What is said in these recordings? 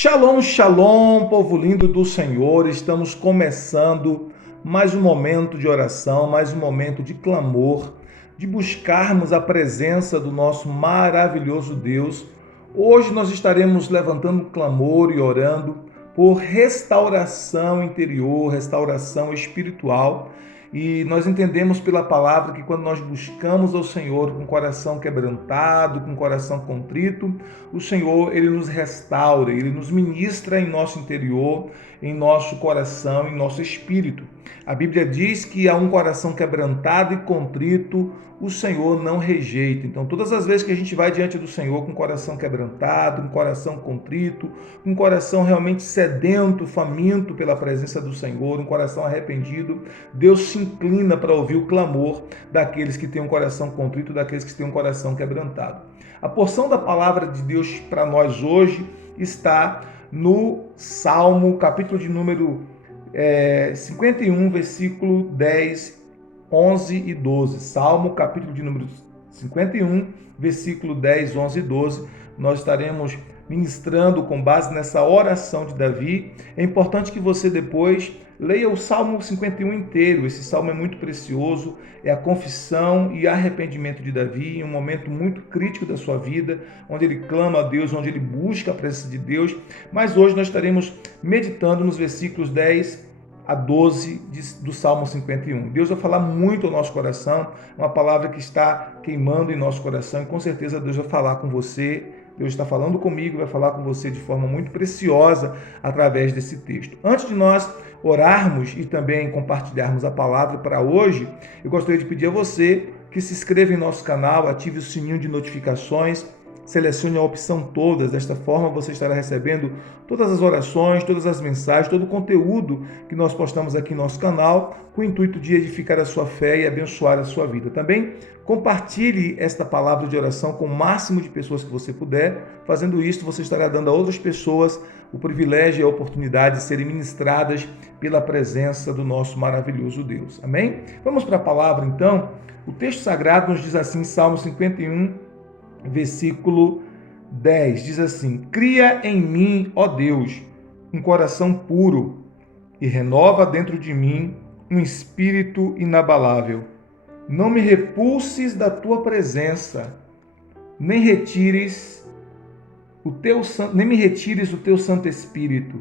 Shalom, shalom, povo lindo do Senhor. Estamos começando mais um momento de oração, mais um momento de clamor, de buscarmos a presença do nosso maravilhoso Deus. Hoje nós estaremos levantando clamor e orando por restauração interior, restauração espiritual. E nós entendemos pela palavra que quando nós buscamos ao Senhor com o coração quebrantado, com o coração contrito, o Senhor, Ele nos restaura, Ele nos ministra em nosso interior, em nosso coração, em nosso espírito. A Bíblia diz que a um coração quebrantado e contrito, o Senhor não rejeita. Então, todas as vezes que a gente vai diante do Senhor com o coração quebrantado, com o coração contrito, com o coração realmente sedento, faminto pela presença do Senhor, um coração arrependido, Deus se inclina para ouvir o clamor daqueles que têm um coração contrito, daqueles que têm um coração quebrantado. A porção da palavra de Deus para nós hoje está no Salmo, capítulo de número 51, versículo 10, 11 e 12. Salmo, capítulo de número 51, versículo 10, 11 e 12. Nós estaremos ministrando com base nessa oração de Davi. É importante que você depois leia o Salmo 51 inteiro. Esse salmo é muito precioso, é a confissão e arrependimento de Davi em um momento muito crítico da sua vida, onde ele clama a Deus, onde ele busca a presença de Deus. Mas hoje nós estaremos meditando nos versículos 10 a 12 do Salmo 51. Deus vai falar muito ao nosso coração, uma palavra que está queimando em nosso coração, e com certeza Deus vai falar com você. Deus está falando comigo, vai falar com você de forma muito preciosa através desse texto. Antes de nós orarmos e também compartilharmos a palavra para hoje, eu gostaria de pedir a você que se inscreva em nosso canal, ative o sininho de notificações, selecione a opção todas. Desta forma você estará recebendo todas as orações, todas as mensagens, todo o conteúdo que nós postamos aqui em nosso canal, com o intuito de edificar a sua fé e abençoar a sua vida. Também compartilhe esta palavra de oração com o máximo de pessoas que você puder. Fazendo isso, você estará dando a outras pessoas o privilégio e a oportunidade de serem ministradas pela presença do nosso maravilhoso Deus. Amém? Vamos para a palavra então. O texto sagrado nos diz assim, Salmo 51, versículo 10, diz assim: Cria em mim, ó Deus, um coração puro e renova dentro de mim um espírito inabalável. Não me repulses da tua presença, nem me retires o teu Santo Espírito.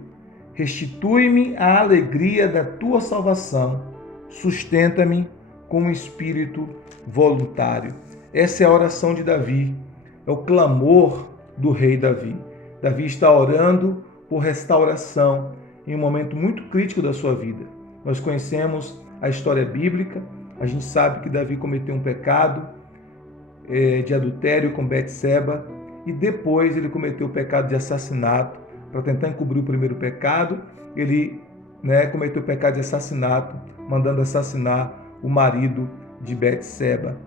Restitui-me a alegria da tua salvação. Sustenta-me com um espírito voluntário. Essa é a oração de Davi. É o clamor do rei Davi. Davi está orando por restauração em um momento muito crítico da sua vida. Nós conhecemos a história bíblica, a gente sabe que Davi cometeu um pecado de adultério com Betseba e depois ele cometeu o pecado de assassinato. Para tentar encobrir o primeiro pecado, ele cometeu o pecado de assassinato, mandando assassinar o marido de Betseba,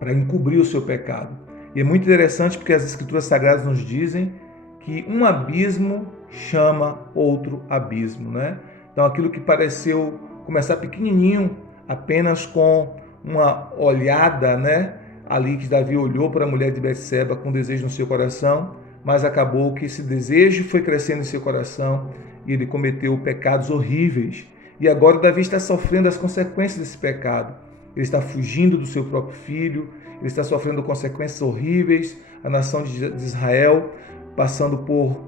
para encobrir o seu pecado. E é muito interessante porque as Escrituras Sagradas nos dizem que um abismo chama outro abismo, né? Então aquilo que pareceu começar pequenininho, apenas com uma olhada, ali que Davi olhou para a mulher de Betseba com desejo no seu coração, mas acabou que esse desejo foi crescendo em seu coração e ele cometeu pecados horríveis. E agora Davi está sofrendo as consequências desse pecado. Ele está fugindo do seu próprio filho, ele está sofrendo consequências horríveis, a nação de Israel passando por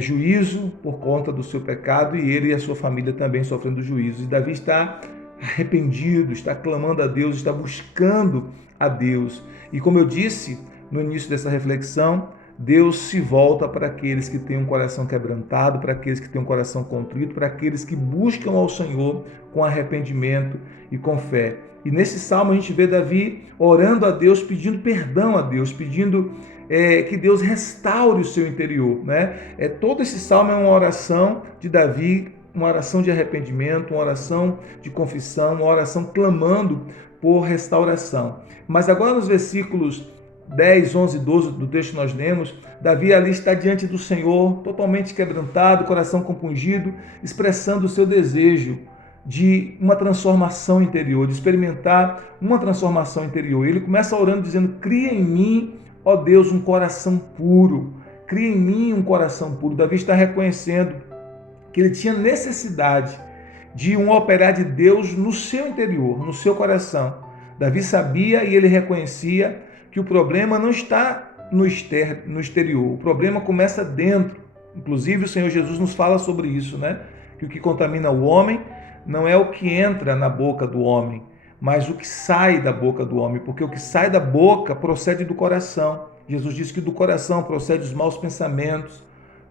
juízo por conta do seu pecado e ele e a sua família também sofrendo juízo. E Davi está arrependido, está clamando a Deus, está buscando a Deus. E como eu disse no início dessa reflexão, Deus se volta para aqueles que têm um coração quebrantado, para aqueles que têm um coração contrito, para aqueles que buscam ao Senhor com arrependimento e com fé. E nesse salmo a gente vê Davi orando a Deus, pedindo perdão a Deus, pedindo que Deus restaure o seu interior. Todo esse salmo é uma oração de Davi, uma oração de arrependimento, uma oração de confissão, uma oração clamando por restauração. Mas agora nos versículos 10, 11 e 12 do texto que nós lemos, Davi ali está diante do Senhor, totalmente quebrantado, coração compungido, expressando o seu desejo de uma transformação interior, de experimentar uma transformação interior. Ele começa orando dizendo: cria em mim, ó Deus, um coração puro. cria em mim um coração puro. Davi está reconhecendo que ele tinha necessidade de um operar de Deus no seu interior, no seu coração. Davi sabia e ele reconhecia que o problema não está no exterior, o problema começa dentro. Inclusive o Senhor Jesus nos fala sobre isso, né? Que o que contamina o homem não é o que entra na boca do homem, mas o que sai da boca do homem, porque o que sai da boca procede do coração. Jesus disse que do coração procede os maus pensamentos,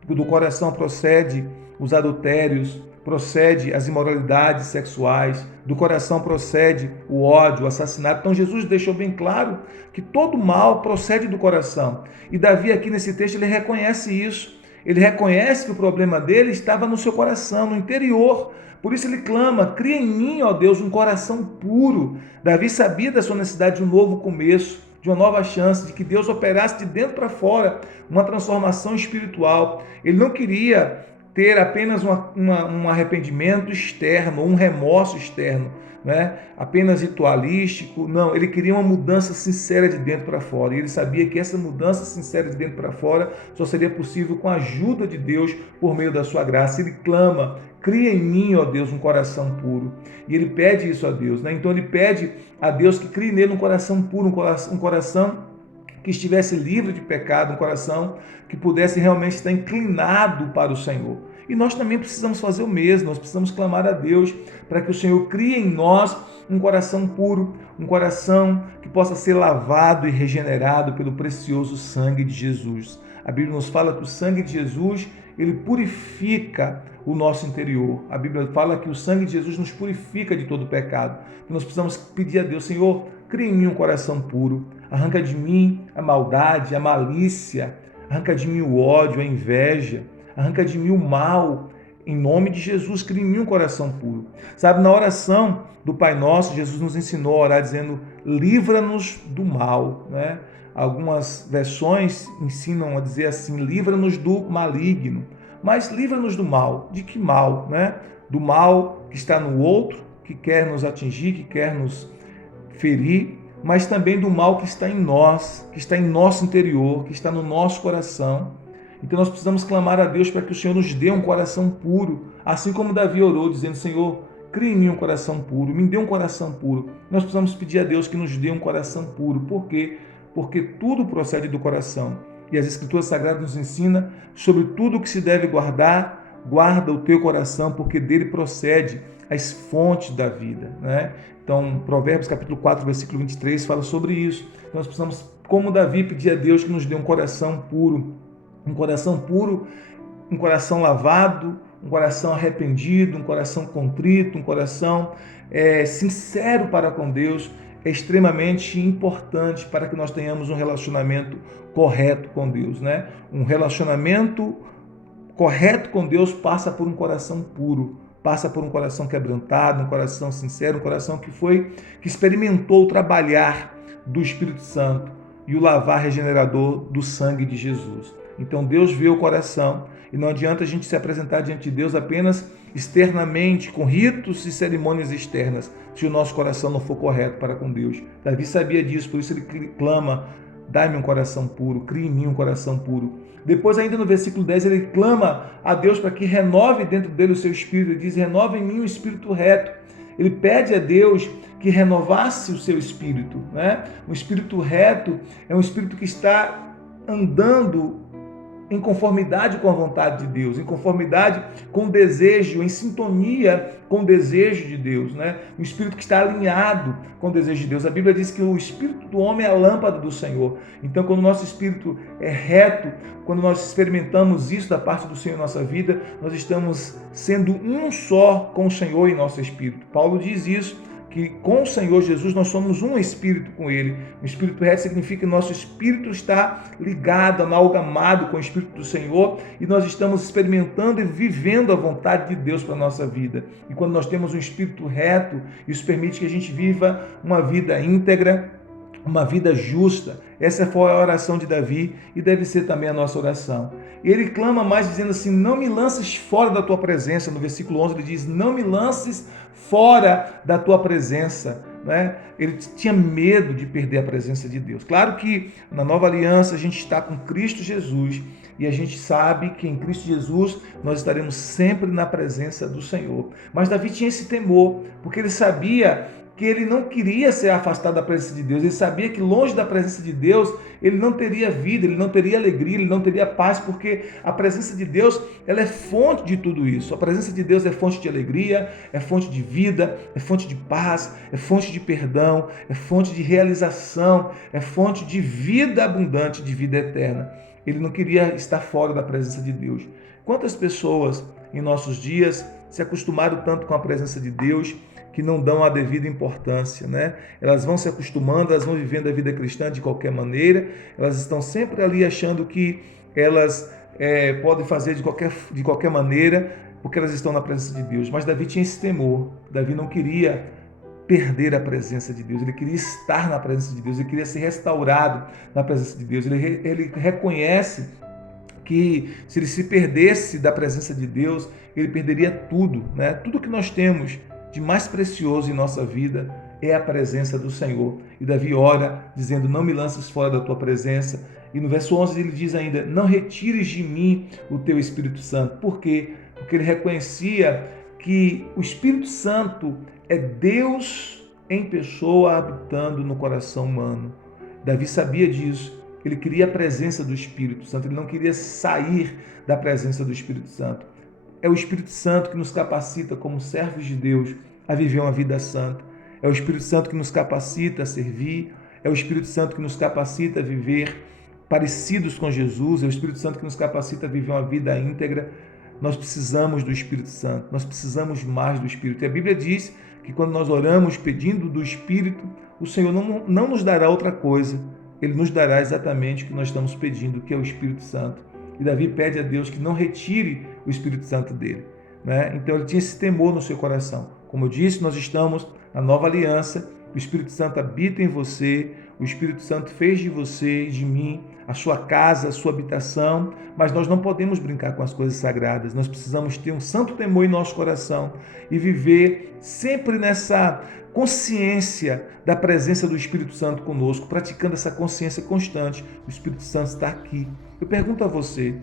do coração procede os adultérios, procede as imoralidades sexuais, do coração procede o ódio, o assassinato. Então Jesus deixou bem claro que todo mal procede do coração. E Davi aqui nesse texto ele reconhece isso. Ele reconhece que o problema dele estava no seu coração, no interior. Por isso ele clama: cria em mim, ó Deus, um coração puro. Davi sabia da sua necessidade de um novo começo, de uma nova chance, de que Deus operasse de dentro para fora uma transformação espiritual. Ele não queria ter apenas um arrependimento externo, um remorso externo, né? Apenas ritualístico. Não, ele queria uma mudança sincera de dentro para fora. E ele sabia que essa mudança sincera de dentro para fora só seria possível com a ajuda de Deus por meio da sua graça. Ele clama: cria em mim, ó Deus, um coração puro. E ele pede isso a Deus, né? Então ele pede a Deus que crie nele um coração puro, um coração que estivesse livre de pecado, um coração que pudesse realmente estar inclinado para o Senhor. E nós também precisamos fazer o mesmo, nós precisamos clamar a Deus para que o Senhor crie em nós um coração puro, um coração que possa ser lavado e regenerado pelo precioso sangue de Jesus. A Bíblia nos fala que o sangue de Jesus, ele purifica o nosso interior. A Bíblia fala que o sangue de Jesus nos purifica de todo pecado. Nós precisamos pedir a Deus: Senhor, cria em mim um coração puro, arranca de mim a maldade, a malícia, arranca de mim o ódio, a inveja, arranca de mim o mal. Em nome de Jesus, cria em mim um coração puro. Sabe, na oração do Pai Nosso, Jesus nos ensinou a orar dizendo: livra-nos do mal, né? Algumas versões ensinam a dizer assim: livra-nos do maligno. Mas livra-nos do mal. De que mal, né? Do mal que está no outro, que quer nos atingir, que quer nos ferir, mas também do mal que está em nós, que está em nosso interior, que está no nosso coração. Então nós precisamos clamar a Deus para que o Senhor nos dê um coração puro, assim como Davi orou, dizendo: Senhor, cria em mim um coração puro, me dê um coração puro. Nós precisamos pedir a Deus que nos dê um coração puro. Por quê? Porque tudo procede do coração. E as Escrituras Sagradas nos ensinam sobre tudo o que se deve guardar. Guarda o teu coração, porque dele procede as fontes da vida, né? Então, Provérbios capítulo 4, versículo 23 fala sobre isso. Nós precisamos, como Davi, pedir a Deus que nos dê um coração puro, um coração lavado, um coração arrependido, um coração contrito, um coração sincero para com Deus. É extremamente importante para que nós tenhamos um relacionamento correto com Deus, né? Um relacionamento correto com Deus passa por um coração puro, passa por um coração quebrantado, um coração sincero, um coração que experimentou o trabalhar do Espírito Santo e o lavar regenerador do sangue de Jesus. Então Deus vê o coração e não adianta a gente se apresentar diante de Deus apenas externamente, com ritos e cerimônias externas, se o nosso coração não for correto para com Deus. Davi sabia disso, por isso ele clama: dá-me um coração puro, cria em mim um coração puro. Depois, ainda no versículo 10, ele clama a Deus para que renove dentro dele o seu espírito. Ele diz: renova em mim um espírito reto. Ele pede a Deus que renovasse o seu espírito, né? Um espírito reto é um espírito que está andando em conformidade com a vontade de Deus, em conformidade com o desejo, em sintonia com o desejo de Deus, né? Um espírito que está alinhado com o desejo de Deus. A Bíblia diz que o espírito do homem é a lâmpada do Senhor. Então, quando o nosso espírito é reto, quando nós experimentamos isso da parte do Senhor em nossa vida, nós estamos sendo um só com o Senhor em nosso espírito. Paulo diz isso, que com o Senhor Jesus nós somos um espírito com Ele. O espírito reto significa que nosso espírito está ligado, amalgamado com o Espírito do Senhor e nós estamos experimentando e vivendo a vontade de Deus para a nossa vida. E quando nós temos um espírito reto, isso permite que a gente viva uma vida íntegra, uma vida justa. Essa foi a oração de Davi e deve ser também a nossa oração. E ele clama mais dizendo assim: não me lances fora da tua presença. No versículo 11 ele diz: não me lances fora da tua presença. né? Ele tinha medo de perder a presença de Deus. Claro que na nova aliança a gente está com Cristo Jesus e a gente sabe que em Cristo Jesus nós estaremos sempre na presença do Senhor. Mas Davi tinha esse temor, porque ele sabia que ele não queria ser afastado da presença de Deus. Ele sabia que longe da presença de Deus ele não teria vida, ele não teria alegria, ele não teria paz, porque a presença de Deus, ela é fonte de tudo isso. A presença de Deus é fonte de alegria, é fonte de vida, é fonte de paz, é fonte de perdão, é fonte de realização, é fonte de vida abundante, de vida eterna. Ele não queria estar fora da presença de Deus. Quantas pessoas em nossos dias se acostumaram tanto com a presença de Deus que não dão a devida importância, né? Elas vão se acostumando, elas vão vivendo a vida cristã de qualquer maneira, elas estão sempre ali achando que elas podem fazer de qualquer maneira, porque elas estão na presença de Deus. Mas Davi tinha esse temor. Davi não queria perder a presença de Deus, ele queria estar na presença de Deus, ele queria ser restaurado na presença de Deus. Ele reconhece que se ele se perdesse da presença de Deus, ele perderia tudo, né? Tudo que nós temos de mais precioso em nossa vida é a presença do Senhor. E Davi ora dizendo: não me lances fora da tua presença. E no verso 11 ele diz ainda: não retires de mim o teu Espírito Santo. Por quê? Porque ele reconhecia que o Espírito Santo é Deus em pessoa habitando no coração humano. Davi sabia disso. Ele queria a presença do Espírito Santo, ele não queria sair da presença do Espírito Santo. É o Espírito Santo que nos capacita como servos de Deus a viver uma vida santa. É o Espírito Santo que nos capacita a servir. É o Espírito Santo que nos capacita a viver parecidos com Jesus. É o Espírito Santo que nos capacita a viver uma vida íntegra. Nós precisamos do Espírito Santo. Nós precisamos mais do Espírito. E a Bíblia diz que quando nós oramos pedindo do Espírito, o Senhor não nos dará outra coisa. Ele nos dará exatamente o que nós estamos pedindo, que é o Espírito Santo. E Davi pede a Deus que não retire o Espírito Santo dele, né? Então ele tinha esse temor no seu coração. Como eu disse, nós estamos na nova aliança, o Espírito Santo habita em você, o Espírito Santo fez de você e de mim a sua casa, a sua habitação, mas nós não podemos brincar com as coisas sagradas. Nós precisamos ter um santo temor em nosso coração e viver sempre nessa consciência da presença do Espírito Santo conosco, praticando essa consciência constante. O Espírito Santo está aqui. Eu pergunto a você,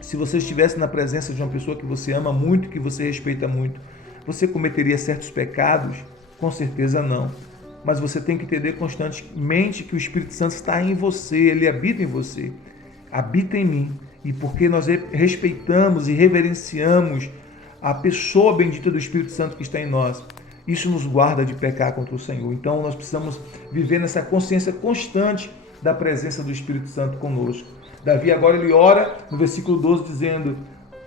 se você estivesse na presença de uma pessoa que você ama muito, que você respeita muito, você cometeria certos pecados? Com certeza não. Mas você tem que entender constantemente que o Espírito Santo está em você, ele habita em você, habita em mim. E porque nós respeitamos e reverenciamos a pessoa bendita do Espírito Santo que está em nós, isso nos guarda de pecar contra o Senhor. Então nós precisamos viver nessa consciência constante da presença do Espírito Santo conosco. Davi agora ele ora no versículo 12 dizendo: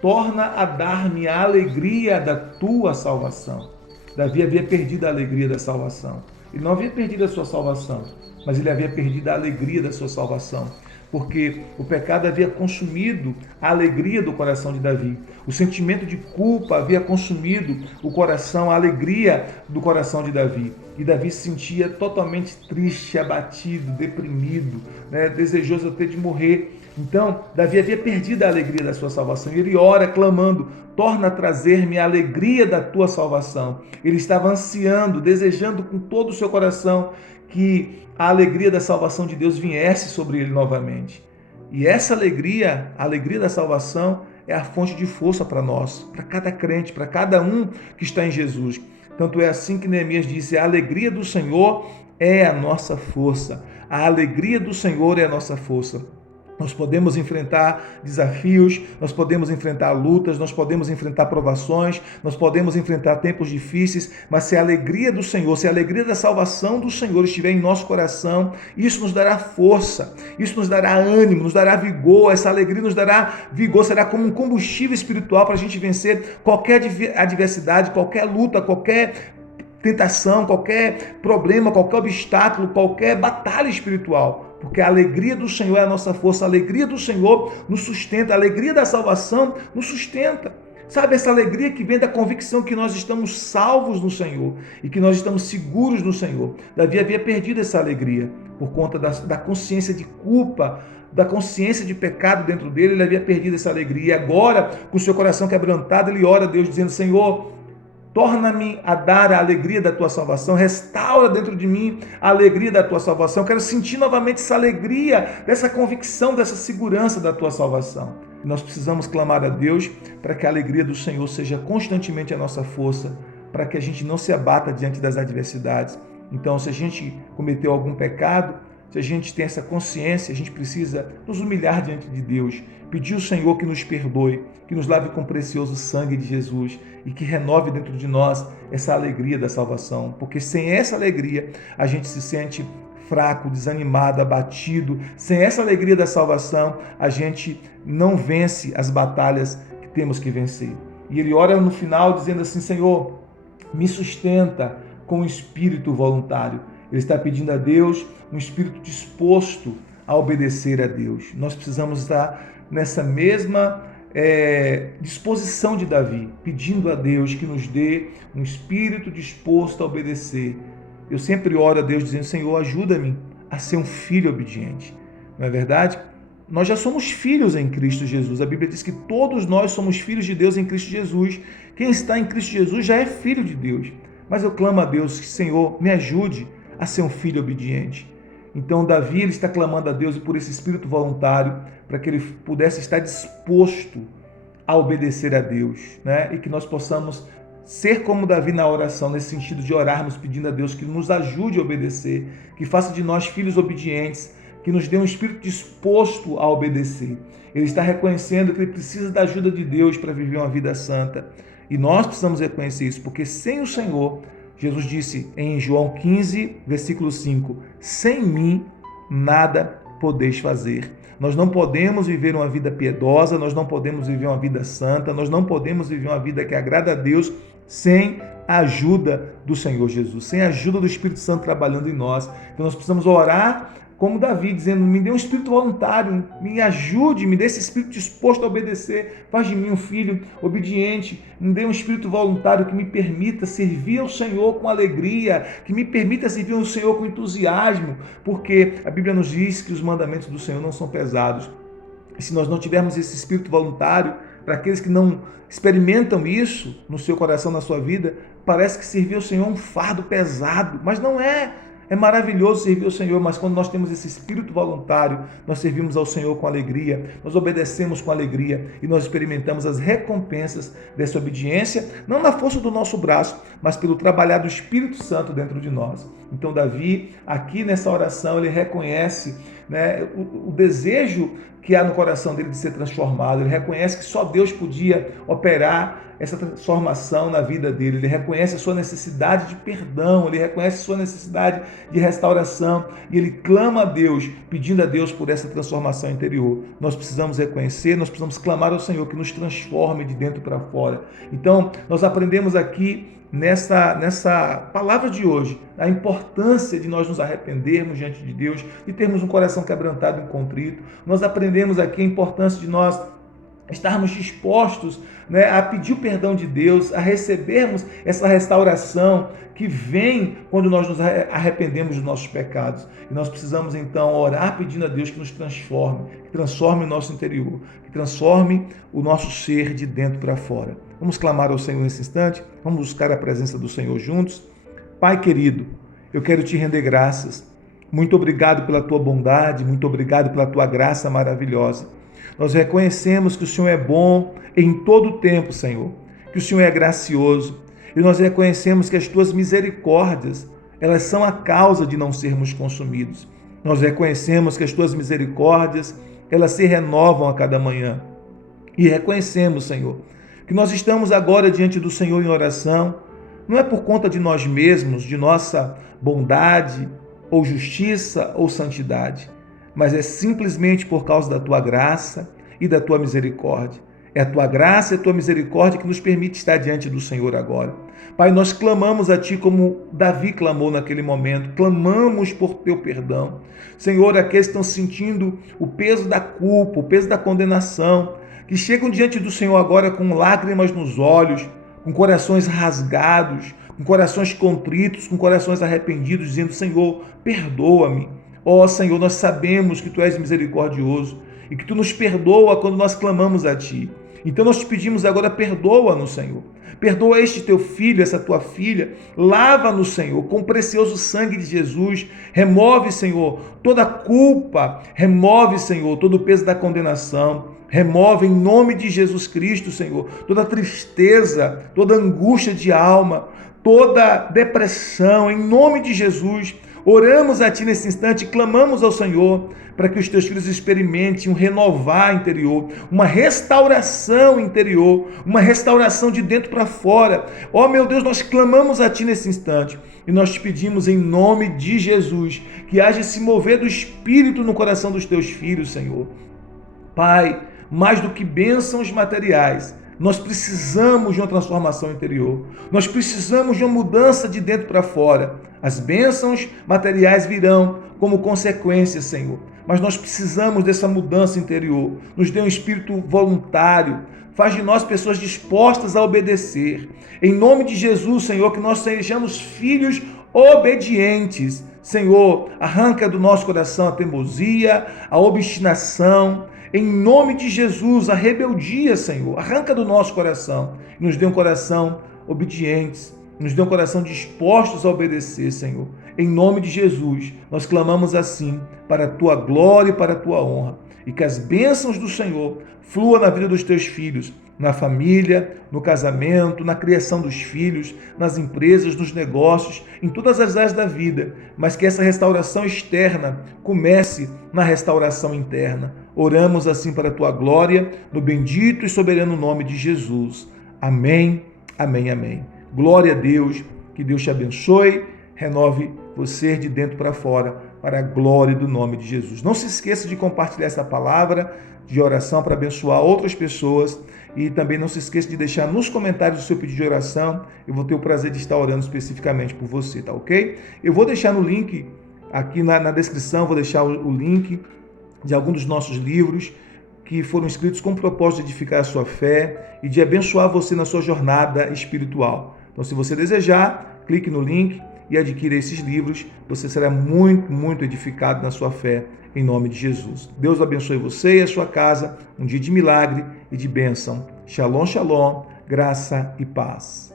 torna a dar-me a alegria da tua salvação. Davi havia perdido a alegria da salvação. Ele não havia perdido a sua salvação, mas ele havia perdido a alegria da sua salvação, porque o pecado havia consumido a alegria do coração de Davi. O sentimento de culpa havia consumido o coração, a alegria do coração de Davi. E Davi se sentia totalmente triste, abatido, deprimido, né? Desejoso até de morrer. Então, Davi havia perdido a alegria da sua salvação e ele ora clamando: torna a trazer-me a alegria da tua salvação. Ele estava ansiando, desejando com todo o seu coração que a alegria da salvação de Deus viesse sobre ele novamente. E essa alegria, a alegria da salvação, é a fonte de força para nós, para cada crente, para cada um que está em Jesus. Tanto é assim que Neemias disse: a alegria do Senhor é a nossa força. A alegria do Senhor é a nossa força. Nós podemos enfrentar desafios, nós podemos enfrentar lutas, nós podemos enfrentar provações, nós podemos enfrentar tempos difíceis, mas se a alegria do Senhor, se a alegria da salvação do Senhor estiver em nosso coração, isso nos dará força, isso nos dará ânimo, nos dará vigor, essa alegria nos dará vigor, será como um combustível espiritual para a gente vencer qualquer adversidade, qualquer luta, qualquer tentação, qualquer problema, qualquer obstáculo, qualquer batalha espiritual. Porque a alegria do Senhor é a nossa força, a alegria do Senhor nos sustenta, a alegria da salvação nos sustenta. Sabe, essa alegria que vem da convicção que nós estamos salvos no Senhor e que nós estamos seguros no Senhor. Davi havia perdido essa alegria por conta da consciência de culpa, da consciência de pecado dentro dele. Ele havia perdido essa alegria e agora, com o seu coração quebrantado, ele ora a Deus dizendo: Senhor, torna-me a dar a alegria da tua salvação, restaura dentro de mim a alegria da tua salvação. Eu quero sentir novamente essa alegria, dessa convicção, dessa segurança da tua salvação. E nós precisamos clamar a Deus para que a alegria do Senhor seja constantemente a nossa força, para que a gente não se abata diante das adversidades. Então, se a gente cometeu algum pecado, se a gente tem essa consciência, a gente precisa nos humilhar diante de Deus, pedir ao Senhor que nos perdoe, que nos lave com o precioso sangue de Jesus e que renove dentro de nós essa alegria da salvação, porque sem essa alegria a gente se sente fraco, desanimado, abatido. Sem essa alegria da salvação a gente não vence as batalhas que temos que vencer. E ele ora no final dizendo assim: Senhor, me sustenta com o espírito voluntário. Ele está pedindo a Deus um espírito disposto a obedecer a Deus. Nós precisamos estar nessa mesma disposição de Davi, pedindo a Deus que nos dê um espírito disposto a obedecer. Eu sempre oro a Deus dizendo: Senhor, ajuda-me a ser um filho obediente. Não é verdade? Nós já somos filhos em Cristo Jesus. A Bíblia diz que todos nós somos filhos de Deus em Cristo Jesus. Quem está em Cristo Jesus já é filho de Deus. Mas eu clamo a Deus que, Senhor, me ajude a ser um filho obediente. Então Davi ele está clamando a Deus por esse espírito voluntário, para que ele pudesse estar disposto a obedecer a Deus, né? E que nós possamos ser como Davi na oração, nesse sentido de orarmos pedindo a Deus que nos ajude a obedecer, que faça de nós filhos obedientes, que nos dê um espírito disposto a obedecer. Ele está reconhecendo que ele precisa da ajuda de Deus para viver uma vida santa. E nós precisamos reconhecer isso, porque sem o Senhor, Jesus disse em João 15, versículo 5, sem mim nada podeis fazer. Nós não podemos viver uma vida piedosa, nós não podemos viver uma vida santa, nós não podemos viver uma vida que agrada a Deus sem a ajuda do Senhor Jesus, sem a ajuda do Espírito Santo trabalhando em nós. Então nós precisamos orar como Davi, dizendo: me dê um espírito voluntário, me ajude, me dê esse espírito disposto a obedecer, faz de mim um filho obediente, me dê um espírito voluntário que me permita servir ao Senhor com alegria, que me permita servir ao Senhor com entusiasmo, porque a Bíblia nos diz que os mandamentos do Senhor não são pesados. E se nós não tivermos esse espírito voluntário, para aqueles que não experimentam isso no seu coração, na sua vida, parece que servir ao Senhor é um fardo pesado, mas não é. É maravilhoso servir ao Senhor, mas quando nós temos esse espírito voluntário, nós servimos ao Senhor com alegria, nós obedecemos com alegria e nós experimentamos as recompensas dessa obediência, não na força do nosso braço, mas pelo trabalhar do Espírito Santo dentro de nós. Então Davi, aqui nessa oração, ele reconhece, né, o desejo que há no coração dele de ser transformado. Ele reconhece que só Deus podia operar essa transformação na vida dele. Ele reconhece a sua necessidade de perdão, ele reconhece a sua necessidade de restauração e ele clama a Deus, pedindo a Deus por essa transformação interior. Nós precisamos reconhecer, nós precisamos clamar ao Senhor que nos transforme de dentro para fora. Então, nós aprendemos aqui nessa palavra de hoje a importância de nós nos arrependermos diante de Deus, de termos um coração quebrantado e contrito. Nós aprendemos aqui a importância de nós estarmos dispostos, né, a pedir o perdão de Deus, a recebermos essa restauração que vem quando nós nos arrependemos dos nossos pecados. E nós precisamos então orar pedindo a Deus que nos transforme, que transforme o nosso interior, que transforme o nosso ser de dentro para fora. Vamos clamar ao Senhor nesse instante, vamos buscar a presença do Senhor juntos. Pai querido, eu quero te render graças. Muito obrigado pela tua bondade, muito obrigado pela tua graça maravilhosa. Nós reconhecemos que o Senhor é bom em todo o tempo, Senhor, que o Senhor é gracioso, e nós reconhecemos que as tuas misericórdias, elas são a causa de não sermos consumidos. Nós reconhecemos que as tuas misericórdias, elas se renovam a cada manhã. E reconhecemos, Senhor, que nós estamos agora diante do Senhor em oração, não é por conta de nós mesmos, de nossa bondade, ou justiça, ou santidade, mas é simplesmente por causa da tua graça e da tua misericórdia. É a tua graça e a tua misericórdia que nos permite estar diante do Senhor agora. Pai, nós clamamos a ti como Davi clamou naquele momento, clamamos por teu perdão. Senhor, aqueles que estão sentindo o peso da culpa, o peso da condenação, que chegam diante do Senhor agora com lágrimas nos olhos, com corações rasgados, com corações contritos, com corações arrependidos, dizendo: Senhor, perdoa-me. Ó Senhor, nós sabemos que Tu és misericordioso e que Tu nos perdoa quando nós clamamos a Ti. Então nós te pedimos agora, perdoa-nos, Senhor. Perdoa este teu filho, essa tua filha. Lava-nos, Senhor, com o precioso sangue de Jesus. Remove, Senhor, toda a culpa. Remove, Senhor, todo o peso da condenação. Remove em nome de Jesus Cristo, Senhor, toda tristeza, toda angústia de alma, toda depressão, em nome de Jesus. Oramos a Ti nesse instante, clamamos ao Senhor para que os Teus filhos experimentem um renovar interior, uma restauração interior, uma restauração de dentro para fora. Ó meu Deus, nós clamamos a Ti nesse instante e nós te pedimos em nome de Jesus que haja esse mover do Espírito no coração dos Teus filhos, Senhor. Pai, mais do que bênçãos materiais, nós precisamos de uma transformação interior. Nós precisamos de uma mudança de dentro para fora. As bênçãos materiais virão como consequência, Senhor. Mas nós precisamos dessa mudança interior. Nos dê um espírito voluntário. Faz de nós pessoas dispostas a obedecer. Em nome de Jesus, Senhor, que nós sejamos filhos obedientes. Senhor, arranca do nosso coração a teimosia, a obstinação. Em nome de Jesus, a rebeldia, Senhor, arranca do nosso coração e nos dê um coração obedientes, nos dê um coração dispostos a obedecer, Senhor. Em nome de Jesus, nós clamamos assim, para a Tua glória e para a Tua honra, e que as bênçãos do Senhor fluam na vida dos Teus filhos, na família, no casamento, na criação dos filhos, nas empresas, nos negócios, em todas as áreas da vida, mas que essa restauração externa comece na restauração interna. Oramos assim para a Tua glória, no bendito e soberano nome de Jesus. Amém, amém, amém. Glória a Deus, que Deus te abençoe, renove você de dentro para fora, para a glória do nome de Jesus. Não se esqueça de compartilhar essa palavra de oração para abençoar outras pessoas e também não se esqueça de deixar nos comentários o seu pedido de oração. Eu vou ter o prazer de estar orando especificamente por você, tá ok? Eu vou deixar no link, aqui na descrição, vou deixar o link de alguns dos nossos livros que foram escritos com o propósito de edificar a sua fé e de abençoar você na sua jornada espiritual. Então, se você desejar, clique no link e adquira esses livros. Você será muito, muito edificado na sua fé, em nome de Jesus. Deus abençoe você e a sua casa. Um dia de milagre e de bênção. Shalom, shalom, graça e paz.